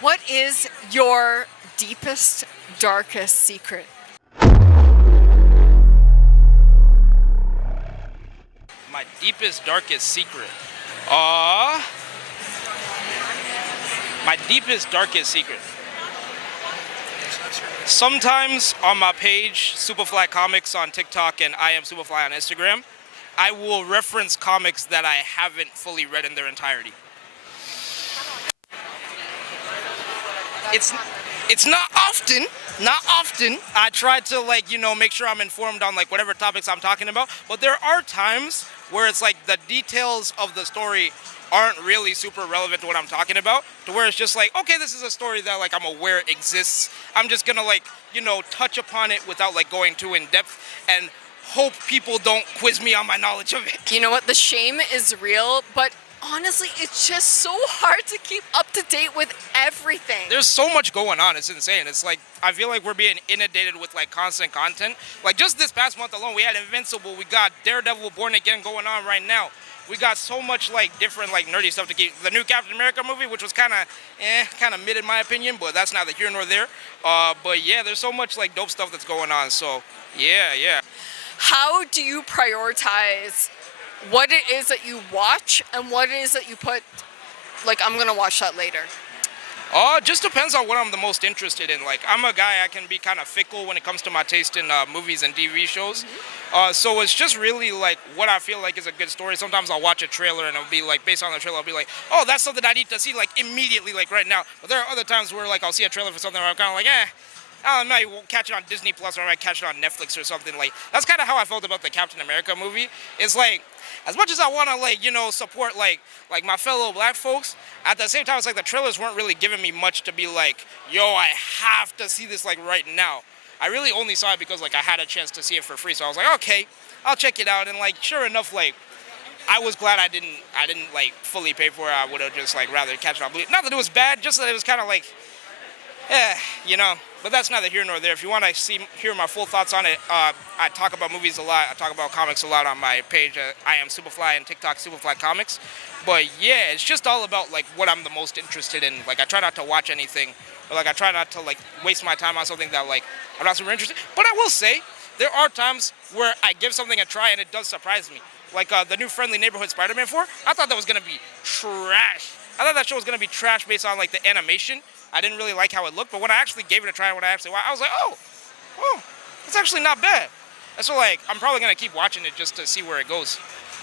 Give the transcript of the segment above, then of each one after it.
What is your deepest, darkest secret? My deepest, darkest secret. My deepest, darkest secret. Sometimes on my page, SupaFly Comix on TikTok and I am SupaFly on Instagram, I will reference comics that I haven't fully read in their entirety. It's not often. I try to make sure I'm informed on whatever topics I'm talking about. But there are times where it's like the details of the story aren't really super relevant to what I'm talking about. To where it's just okay, this is a story that I'm aware exists. I'm just gonna touch upon it without going too in depth and hope people don't quiz me on my knowledge of it. You know what? The shame is real, but honestly, it's just so hard to keep up to date with everything. There's so much going on. It's insane. It's I feel like we're being inundated with constant content. Just this past month alone, we had Invincible, we got Daredevil, Born Again going on right now. We got so much different nerdy stuff to keep. The new Captain America movie, which was kind of mid in my opinion, but that's neither here nor there. But yeah, there's so much dope stuff that's going on. So yeah. How do you prioritize what it is that you watch and what it is that you put, I'm gonna watch that later? Just depends on what I'm the most interested in. I'm a guy, I can be kind of fickle when it comes to my taste in movies and TV shows. So it's just really what I feel is a good story. Sometimes I'll watch a trailer and it'll be based on the trailer, I'll be oh, that's something I need to see immediately, right now. But there are other times where I'll see a trailer for something where I'm kind of I don't know, you won't catch it on Disney Plus or I might catch it on Netflix or something. That's kind of how I felt about the Captain America movie. It's as much as I want to support my fellow black folks, at the same time it's the trailers weren't really giving me much to be yo, I have to see this right now. I really only saw it because I had a chance to see it for free, so I was okay, I'll check it out. And sure enough, I was glad I didn't fully pay for it. I would have just rather catch it on Blu-ray. Not that it was bad, just that it was kind of but that's neither here nor there. If you want to hear my full thoughts on it, I talk about movies a lot. I talk about comics a lot on my page. I am SupaFly and TikTok, SupaFly Comix. But yeah, it's just all about what I'm the most interested in. I try not to watch anything, or I try not to waste my time on something that I'm not super interested. But I will say, there are times where I give something a try and it does surprise me. The new Friendly Neighborhood Spider-Man 4. I thought that was gonna be trash. I thought that show was gonna be trash based on the animation. I didn't really like how it looked, but when I actually gave it a try and when I actually watched, I was oh, it's actually not bad. And so I'm probably gonna keep watching it just to see where it goes.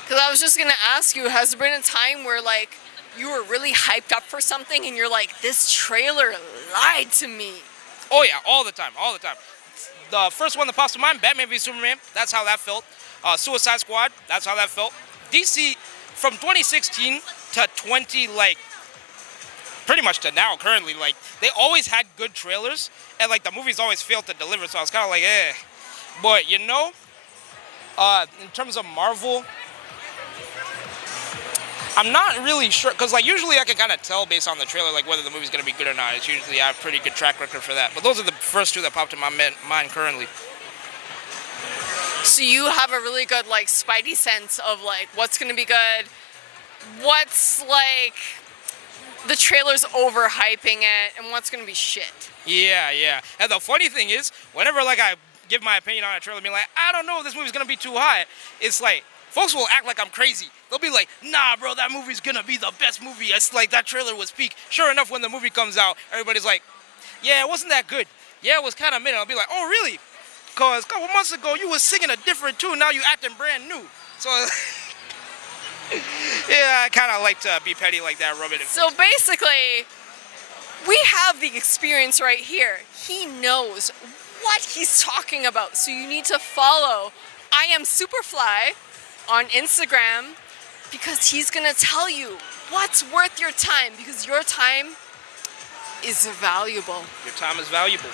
Because I was just gonna ask you, has there been a time where you were really hyped up for something and you're this trailer lied to me? Oh yeah, all the time. The first one that pops to mind, Batman v Superman, that's how that felt. Suicide Squad, that's how that felt. DC, from 2016 to pretty much to now, currently, they always had good trailers, and the movies always failed to deliver, so I was kind of eh. But in terms of Marvel, I'm not really sure, because usually I can kind of tell based on the trailer whether the movie's going to be good or not. It's usually I have a pretty good track record for that. But those are the first two that popped in my mind currently. So you have a really good spidey sense of what's going to be good, what's the trailer's overhyping it, and what's gonna be shit. Yeah. And the funny thing is, whenever I give my opinion on a trailer, being I don't know if this movie's gonna be too high, it's folks will act like I'm crazy. They'll be nah, bro, that movie's gonna be the best movie. It's that trailer was peak. Sure enough, when the movie comes out, everybody's yeah, it wasn't that good. Yeah, it was kind of mid. I'll be oh, really? Because a couple months ago, you was singing a different tune. Now you acting brand new. So yeah, I kind of like to be petty like that, rub it in. So basically, we have the experience right here. He knows what he's talking about. So you need to follow I am SupaFly on Instagram because he's going to tell you what's worth your time, because your time is valuable. Your time is valuable.